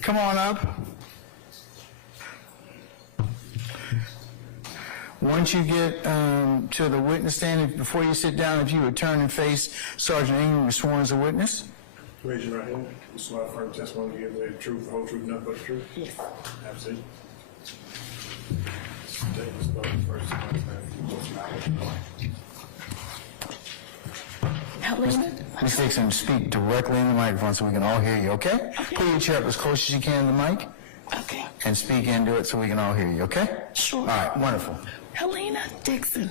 come on up. Once you get to the witness stand, before you sit down, if you would turn and face Sergeant Ingram, you're sworn as a witness. Raise your right hand. You swear affirm testimony to give the truth, the whole truth, nothing but the truth? Yes. Absolutely. Take this vote first. Helena? Ms. Dixon, speak directly in the microphone so we can all hear you, okay? Pull your chair up as close as you can to the mic. Okay. And speak into it so we can all hear you, okay? Sure. All right, wonderful. Helena Dixon.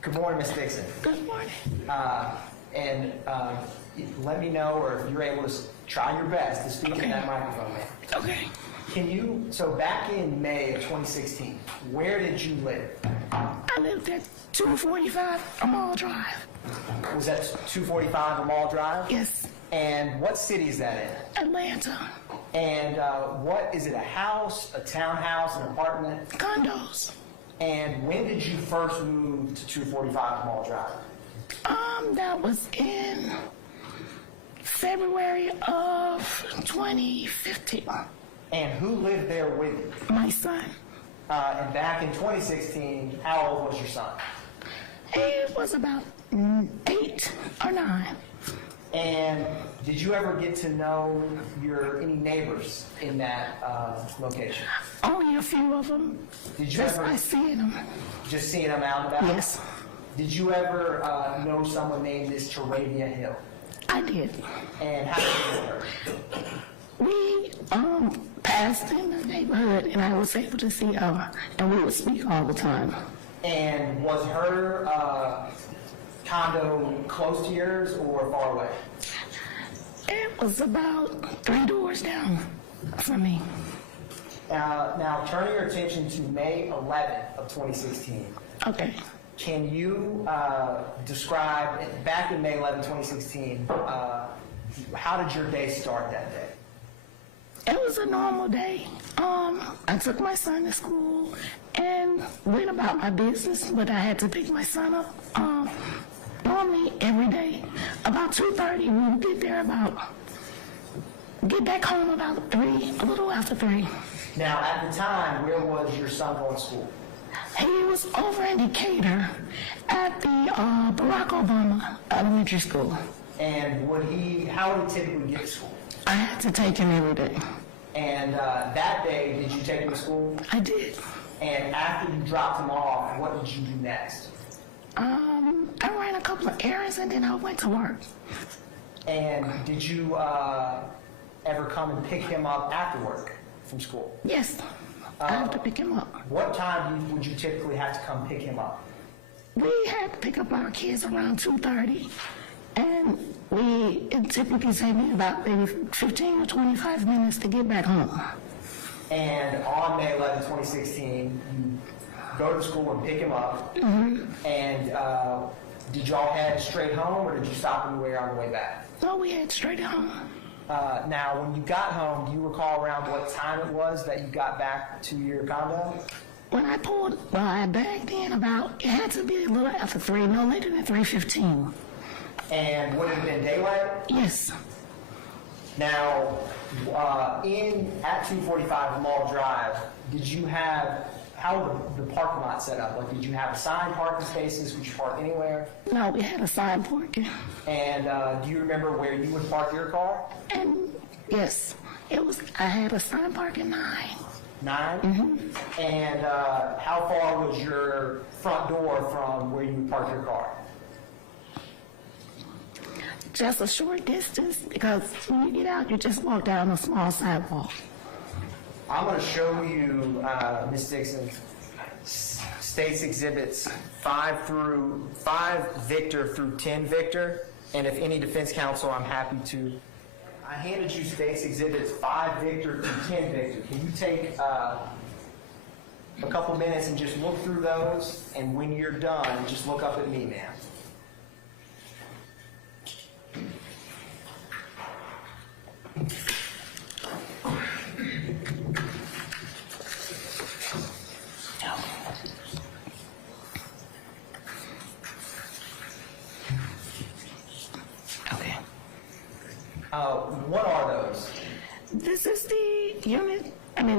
Good morning, Ms. Dixon. Good morning. Let me know, or if you're able to try your best to speak in that microphone, man. Okay. So back in May of 2016, where did you live? I lived at 245 Amal Drive. Was that 245 Amal Drive? Yes. And what city is that in? Atlanta. And what is it, a house, a townhouse, an apartment? Condos. And when did you first move to 245 Amal Drive? That was in February of 2015. And who lived there with you? My son. And back in 2016, how old was your son? He was about 8 or 9. And did you ever get to know any neighbors in that location? Only a few of them. Did you Just ever by seeing them. just seeing them out and about? Yes, Did you ever know someone named Miss Toravia Hill? I did. And how did you know her? We passed in the neighborhood, and I was able to see her, and we would speak all the time. And was her condo close to yours or far away? It was about 3 doors down from me. Now, turning your attention to May 11th of 2016, Okay. can you describe, back in May 11, 2016, how did your day start that day? It was a normal day. I took my son to school and went about my business, but I had to pick my son up normally every day. About 2:30, we would get back home about 3, a little after 3. Now, at the time, where was your son going to school? He was over in Decatur at the Barack Obama Elementary School. And how would he typically get to school? I had to take him every day. And that day, did you take him to school? I did. And after you dropped him off, what did you do next? I ran a couple of errands and then I went to work. And did you ever come and pick him up after work from school? Yes, I have to pick him up. What time would you typically have to come pick him up? We had to pick up our kids around 2:30, and it typically take me about maybe 15 or 25 minutes to get back home. And on May 11, 2016, you go to school and pick him up. And did y'all head straight home, or did you stop anywhere on the way back? No, we head straight home. Now, when you got home, do you recall around what time it was that you got back to your condo? When I bagged in it had to be a little after 3, no later than 3:15. And would it have been daylight? Yes. Now, at 245 Mall Drive, how was the parking lot set up? Like, did you have assigned parking spaces? Could you park anywhere? No, we had a side parking. And do you remember where you would park your car? And yes, I had a side parking 9. 9? And how far was your front door from where you would park your car? Just a short distance, because when you get out, you just walk down a small sidewalk. I'm going to show you, Ms. Dixon, State's Exhibits 5 Victor through 10 Victor. And if any defense counsel, I'm happy to. I handed you State's Exhibits 5 Victor through 10 Victor. Can you take a couple minutes and just look through those? And when you're done, just look up at me, ma'am. Okay. What are those? This is the unit,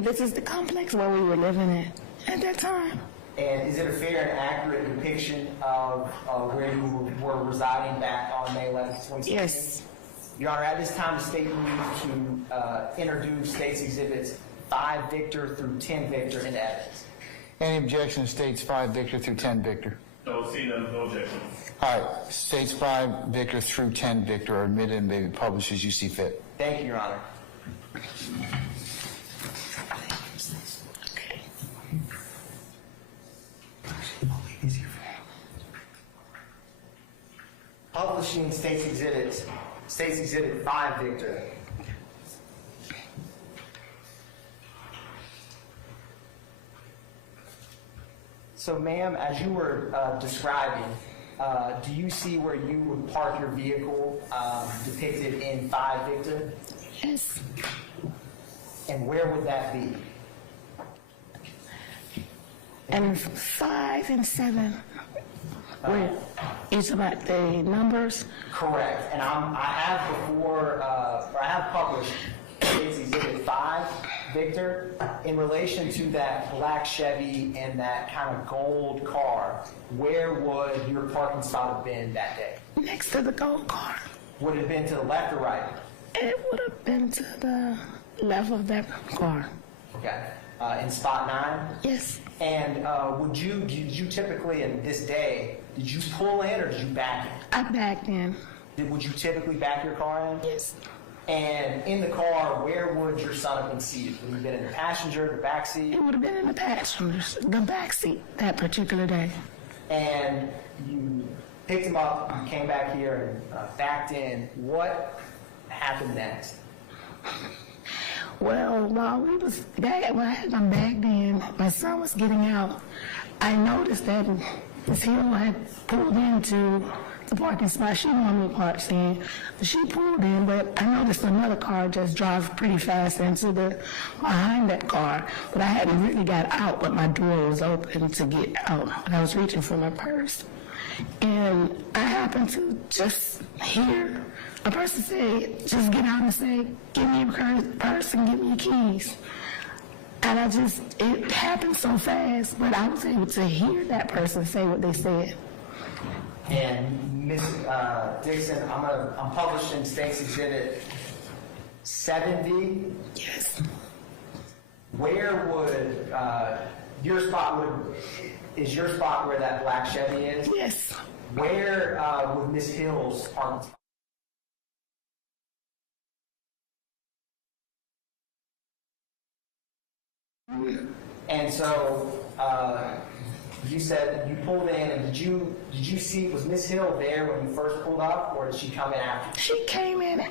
this is the complex where we were living at that time. And is it a fair and accurate depiction of where you were residing back on May 11th, 2016? Yes. Your Honor, at this time, the state moves to introduce State's Exhibits 5 Victor through 10 Victor into evidence. Any objection to states 5 Victor through 10 Victor? No, see none, no objection. All right, states 5 Victor through 10 Victor are admitted and may be published as you see fit. Thank you, Your Honor. Okay. Publishing State's Exhibit 5 Victor. So, ma'am, as you were describing, do you see where you would park your vehicle depicted in 5 Victor? Yes. And where would that be? And 5 and 7, where it's about the numbers. Correct. And I have published State's Exhibit 5, Victor, in relation to that black Chevy and that kind of gold car. Where would your parking spot have been that day? Next to the gold car. Would it have been to the left or right? It would have been to the left of that car. Okay. In spot 9? Yes. And did you typically, in this day, did you pull in or did you back in? I backed in. Would you typically back your car in? Yes. And in the car, where would your son have been seated? Would he have been in the passenger, the back seat? It would have been in the passenger, the back seat that particular day. And you picked him up, you came back here and backed in. What happened next? Well, while I had my bag in, my son was getting out. I noticed that Ms. Hill had pulled into the parking spot she normally parks in. She pulled in, but I noticed another car just drive pretty fast into behind that car. But I hadn't really got out, but my door was open to get out. And I was reaching for my purse. And I happened to just hear a person say, just get out and say, give me your purse and give me your keys. And it happened so fast, but I was able to hear that person say what they said. And Ms. Dixon, I'm publishing State's Exhibit 7V. Yes. Where would is your spot where that black Chevy is? Yes. Where would Ms. Hill's parking spot? And so you said you pulled in, and did you see, was Ms. Hill there when you first pulled up, or did she come in after? She came in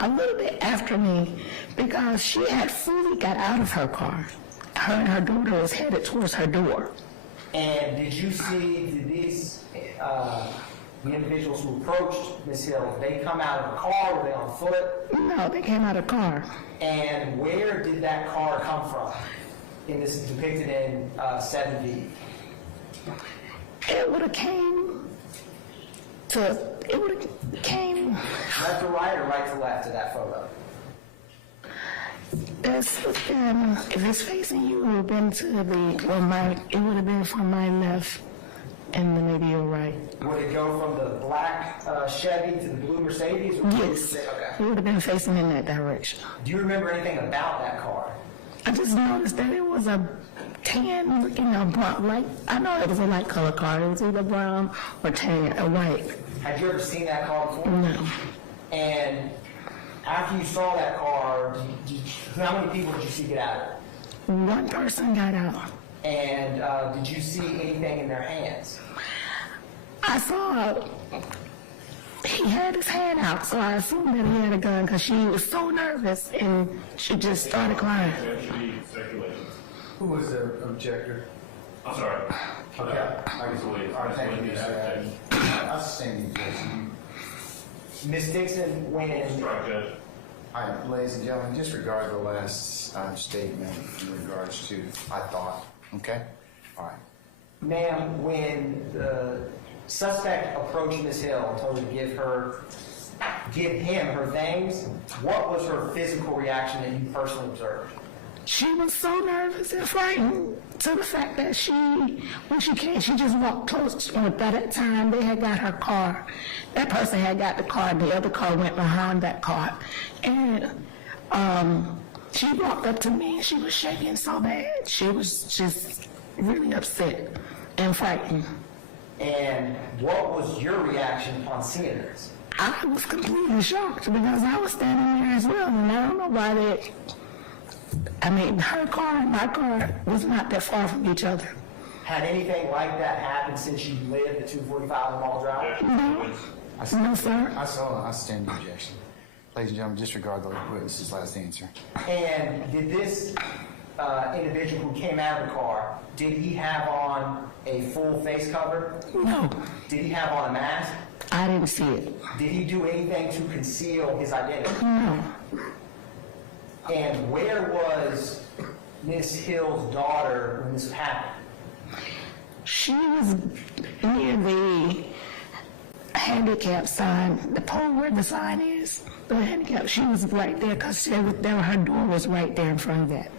a little bit after me because she had fully got out of her car. Her and her daughter was headed towards her door. And did these the individuals who approached Ms. Hill, they come out of a car, were they on foot? No, they came out of the car. And where did that car come from? In this depicted in 7V. It would have came Left to right or right to left of that photo? if it's facing you, it would have been it would have been from my left and then maybe your right. Would it go from the black Chevy to the blue Mercedes? Or Yes. Okay. It would have been facing in that direction. Do you remember anything about that car? I just noticed that it was a tan looking, light. I know it was a light color car. It was either brown or tan or white. Had you ever seen that car before? No. And after you saw that car, how many people did you see get out of it? One person got out. And did you see anything in their hands? I saw he had his hand out, so I assumed that he had a gun because she was so nervous and she just started crying. That should be speculations. Who was the objector? I'm sorry. Okay. I just believe. All right, thank you, sir. I'll sustain the objection. Ms. Dixon, when Strike judge. All right, ladies and gentlemen, disregard the last statement in regards to, I thought, okay? All right. ma'am, when the suspect approached Ms. Hill and told her to give her give him her things, what was her physical reaction that you personally observed? She was so nervous and frightened to the fact that when she came, she just walked close. By that time, they had got her car. That person had got the car, and the other car went behind that car. And she walked up to me, and she was shaking so bad. She was just really upset and frightened. And what was your reaction upon seeing this? I was completely shocked because I was standing there as well, and I don't know why they... her car and my car was not that far from each other. Had anything like that happened since you lived at 245 Mall Drive? No, sir. I stand the objection. Ladies and gentlemen, disregard the witness's last answer. And did this individual who came out of the car, did he have on a full face cover? No, Did he have on a mask? I didn't see it. Did he do anything to conceal his identity? No. And where was Miss Hill's daughter when this happened? She was near the handicap sign, the pole where the sign is, the handicap. She was right there because her door was right there in front of that.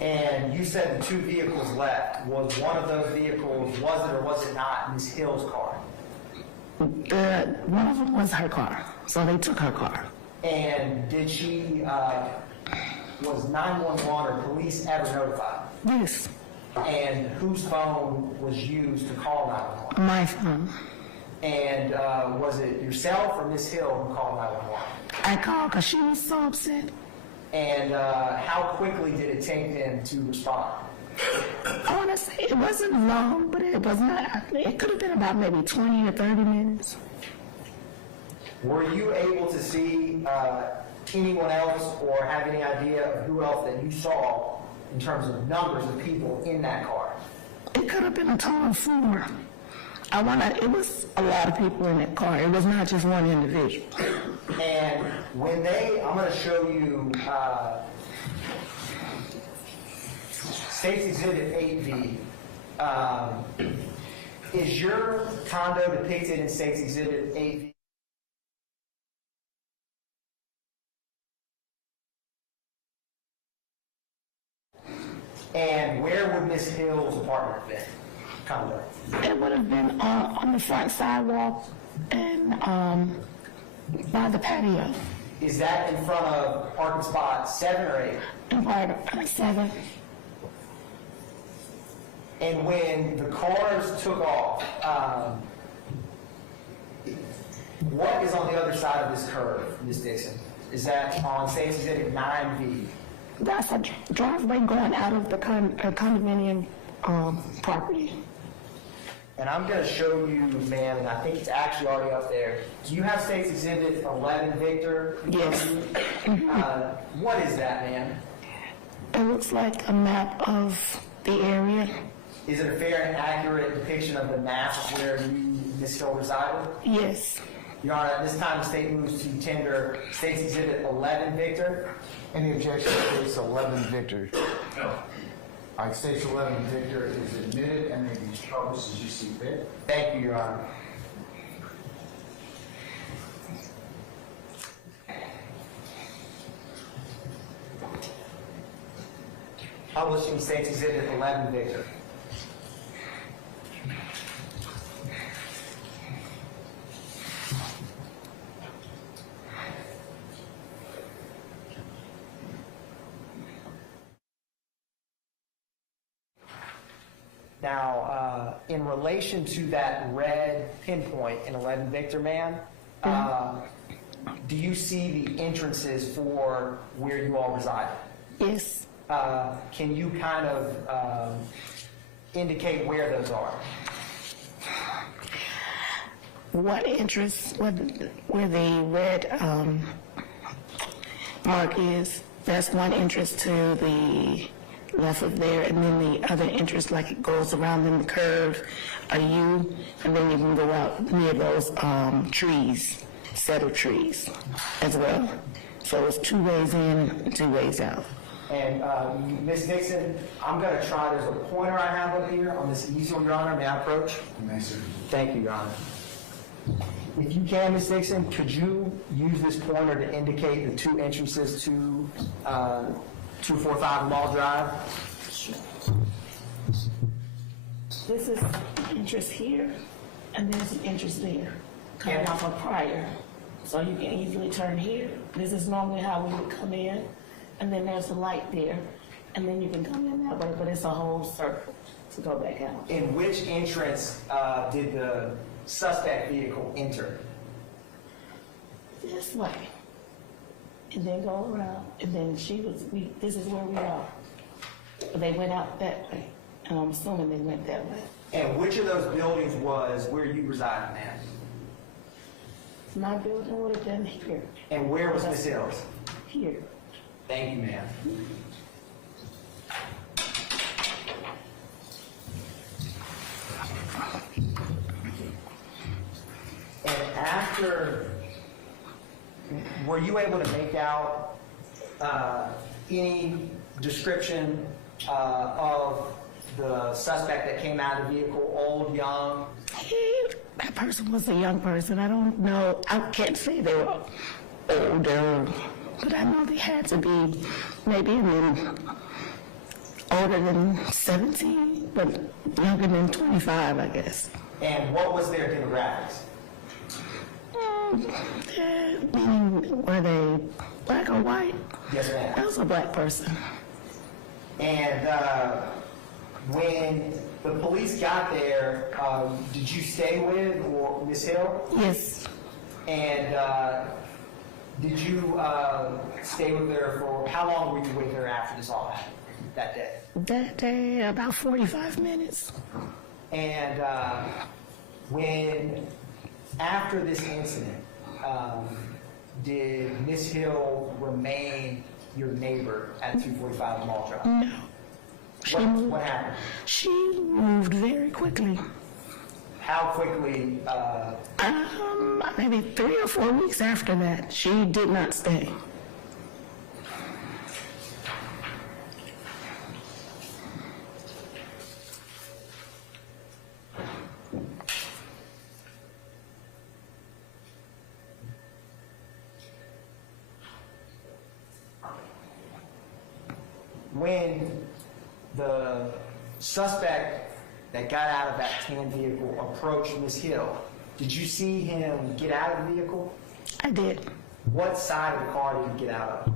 And you said the two vehicles left. Was one of those vehicles, was it or was it not Miss Hill's car? One of them was her car, so they took her car. And did she, was 911 or police ever notified? Yes, And whose phone was used to call 911? my phone. And was it yourself or Miss Hill who called 911? I called because she was so upset. And how quickly did it take them to respond? I want to say it wasn't long, but it was not. It could have been about maybe 20 or 30 minutes. Were you able to see anyone else or have any idea of who else that you saw in terms of numbers of people in that car? It could have been a total of 4. It was a lot of people in that car. It was not just one individual. And when I'm going to show you State's Exhibit 8V. Is your condo depicted in State's Exhibit 8V? And where would Miss Hill's apartment have been? Condo. It would have been on the front sidewalk and by the patio. Is that in front of parking spot 7 or 8? In part of 7. And when the cars took off, what is on the other side of this curve, Ms. Dixon? Is that on State's Exhibit 9V? That's a driveway going out of the condominium property. And I'm going to show you, ma'am, and I think it's actually already up there. Do you have State's Exhibit 11, Victor? Yes. What is that, ma'am? It looks like a map of the area. Is it a fair and accurate depiction of the map where you, Ms. Hill, resided? Yes. Your Honor, at this time, the state moves to tender State's Exhibit 11, Victor. Any objection to State's 11 Victor? No. All right, State's 11 Victor is admitted and may be published as you see fit. Thank you, Your Honor. Publishing State's Exhibit 11, Victor. Now, in relation to that red pinpoint in 11 Victor, ma'am, do you see the entrances for where you all reside? Yes. Can you kind of indicate where those are? What entrance, where the red mark is, that's one entrance to the left of there, and then the other entrance, like it goes around in the curve, are you, and then you can go out near those trees, set of trees as well. So it's 2 ways in and 2 ways out. And Ms. Dixon, I'm going to try, there's a pointer I have up here on this easel, Your Honor. May I approach? You may, sir. Thank you, Your Honor. If you can, Ms. Dixon, could you use this pointer to indicate the two entrances to 245 Mall Drive? This is interest here, and there's an interest there, coming off of prior. So you can easily turn here. This is normally how we would come in, and then there's a light there, and then you can come in that way, but it's a whole circle to go back out. In which entrance did the suspect vehicle enter? This way, and then go around, and then this is where we are. They went out that way, and I'm assuming they went that way. And which of those buildings was where you reside, ma'am? My building would have been here, And where was Ms. Hill's? here. Thank you, ma'am. And after, were you able to make out any description of the suspect that came out of the vehicle, old, young? That person was a young person. I don't know. I can't say they were older, but I know they had to be maybe older than 17, but younger than 25, I guess. And what was their demographics? Meaning, were they black or white? Yes, ma'am. I was a black person. And when the police got there, did you stay with or Ms. Hill? Yes, And did you stay with her for, how long were you with her after this all happened that day? that day, about 45 minutes. And when, after this incident, did Ms. Hill remain your neighbor at 245 Mall Drive? No. What happened? She moved very quickly. How quickly, Maybe 3 or 4 weeks after that, she did not stay. when the suspect that got out of that tan vehicle approached Ms. Hill, did you see him get out of the vehicle? I did. What side of the car did he get out of?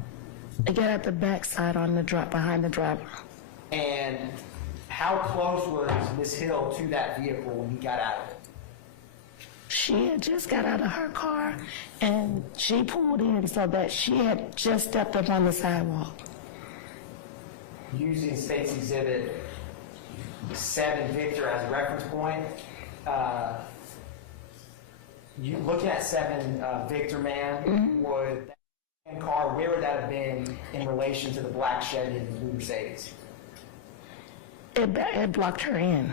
I got at the back side on the drop behind the driver. And how close was Ms. Hill to that vehicle when he got out of it? She had just got out of her car and she pulled in so that she had just stepped up on the sidewalk. Using State's Exhibit 7 Victor as a reference point, you looking at 7 Victor, man, would that car, where would that have been in relation to the black Chevy and the blue Mercedes? It blocked her in,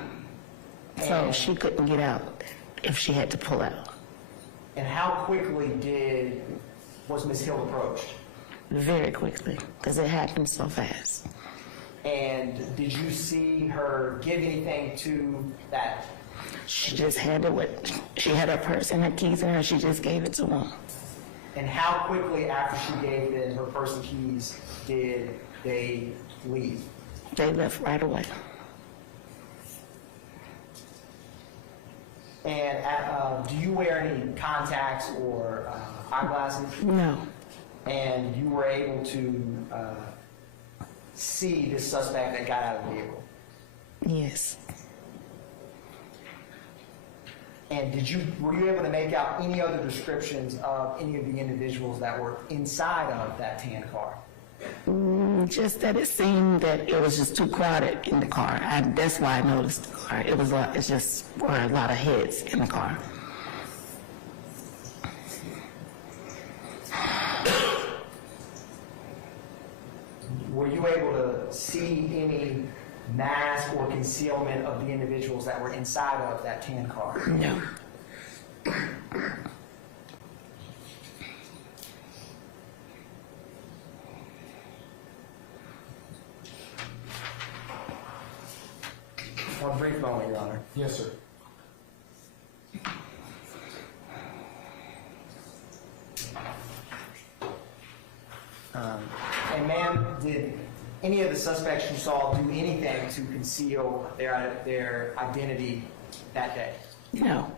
so And- she couldn't get out if she had to pull out. And how quickly was Ms. Hill approached? Very quickly, because it happened so fast. And did you see her give anything to that? She just handed she had her purse and her keys in her, she just gave it to him. And how quickly after she gave them her purse and keys did they leave? They left right away. And do you wear any contacts or eyeglasses? No, And you were able to see the suspect that got out of the vehicle? yes. And were you able to make out any other descriptions of any of the individuals that were inside of that tan car? Just that it seemed that it was just too crowded in the car. That's why I noticed the car. It's just were a lot of heads in the car. Were you able to see any mask or concealment of the individuals that were inside of that tan car? No. One brief moment, Your Honor. Yes, sir. did any of the suspects you saw do anything to conceal their identity that day? No.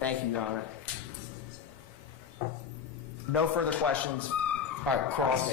Thank you, Your Honor. No further questions. All right, cross.